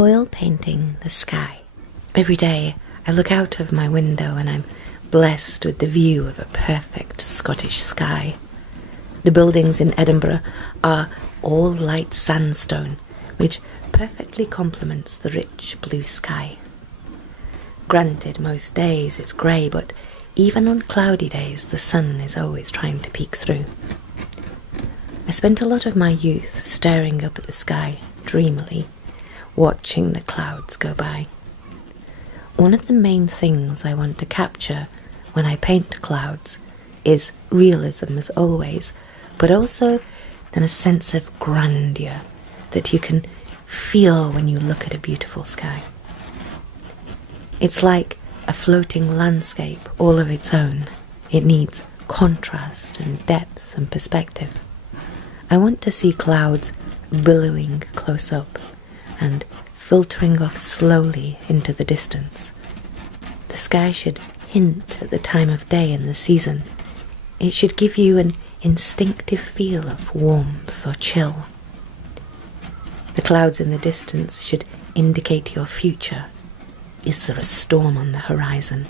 Oil painting the sky. Every day I look out of my window and I'm blessed with the view of a perfect Scottish sky. The buildings in Edinburgh are all light sandstone, which perfectly complements the rich blue sky. Granted, most days it's grey, but even on cloudy days the sun is always trying to peek through. I spent a lot of my youth staring up at the sky dreamily, watching the clouds go by. One of the main things I want to capture when I paint clouds is realism, as always, but also then a sense of grandeur that you can feel when you look at a beautiful sky. It's like a floating landscape all of its own. It needs contrast and depth and perspective. I want to see clouds billowing close up and filtering off slowly into the distance. The sky should hint at the time of day and the season. It should give you an instinctive feel of warmth or chill. The clouds in the distance should indicate your future. Is there a storm on the horizon?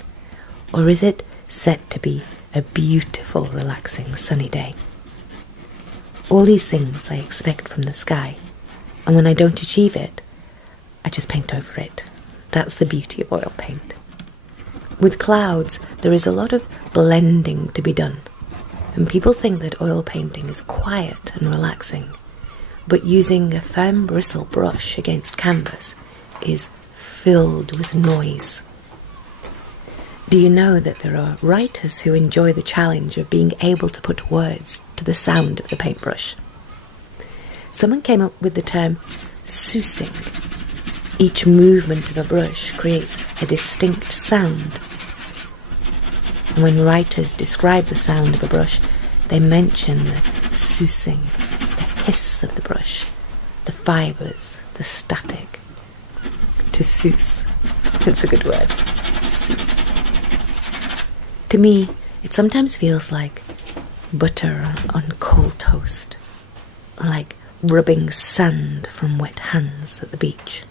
Or is it set to be a beautiful, relaxing, sunny day? All these things I expect from the sky, and when I don't achieve it, I just paint over it. That's the beauty of oil paint. With clouds, there is a lot of blending to be done, and people think that oil painting is quiet and relaxing, but using a firm bristle brush against canvas is filled with noise. Do you know that there are writers who enjoy the challenge of being able to put words to the sound of the paintbrush? Someone came up with the term sousing. Each movement of a brush creates a distinct sound. And when writers describe the sound of a brush, they mention the sousing, the hiss of the brush, the fibres, the static. To sous. It's a good word. Sous. To me, it sometimes feels like butter on cold toast, or like rubbing sand from wet hands at the beach.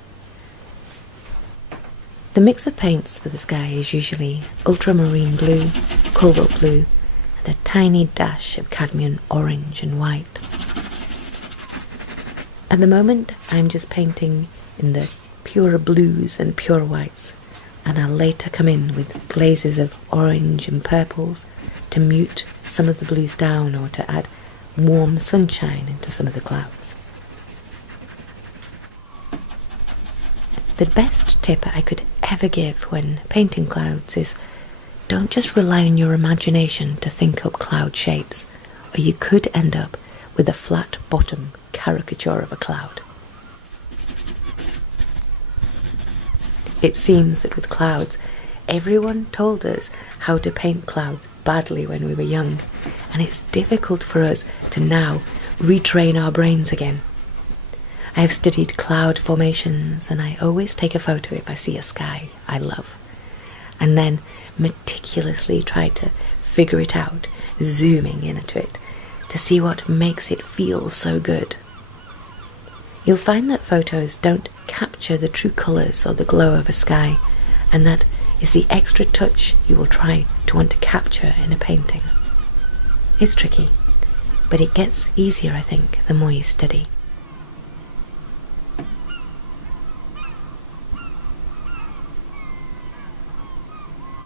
The mix of paints for the sky is usually ultramarine blue, cobalt blue, and a tiny dash of cadmium orange and white. At the moment, I'm just painting in the pure blues and pure whites, and I'll later come in with glazes of orange and purples to mute some of the blues down or to add warm sunshine into some of the clouds. The best tip I could ever give when painting clouds is don't just rely on your imagination to think up cloud shapes, or you could end up with a flat bottom caricature of a cloud. It seems that with clouds, everyone told us how to paint clouds badly when we were young, and it's difficult for us to now retrain our brains again. I have studied cloud formations, and I always take a photo if I see a sky I love, and then meticulously try to figure it out, zooming into it, to see what makes it feel so good. You'll find that photos don't capture the true colours or the glow of a sky, and that is the extra touch you will try to want to capture in a painting. It's tricky, but it gets easier, I think, the more you study.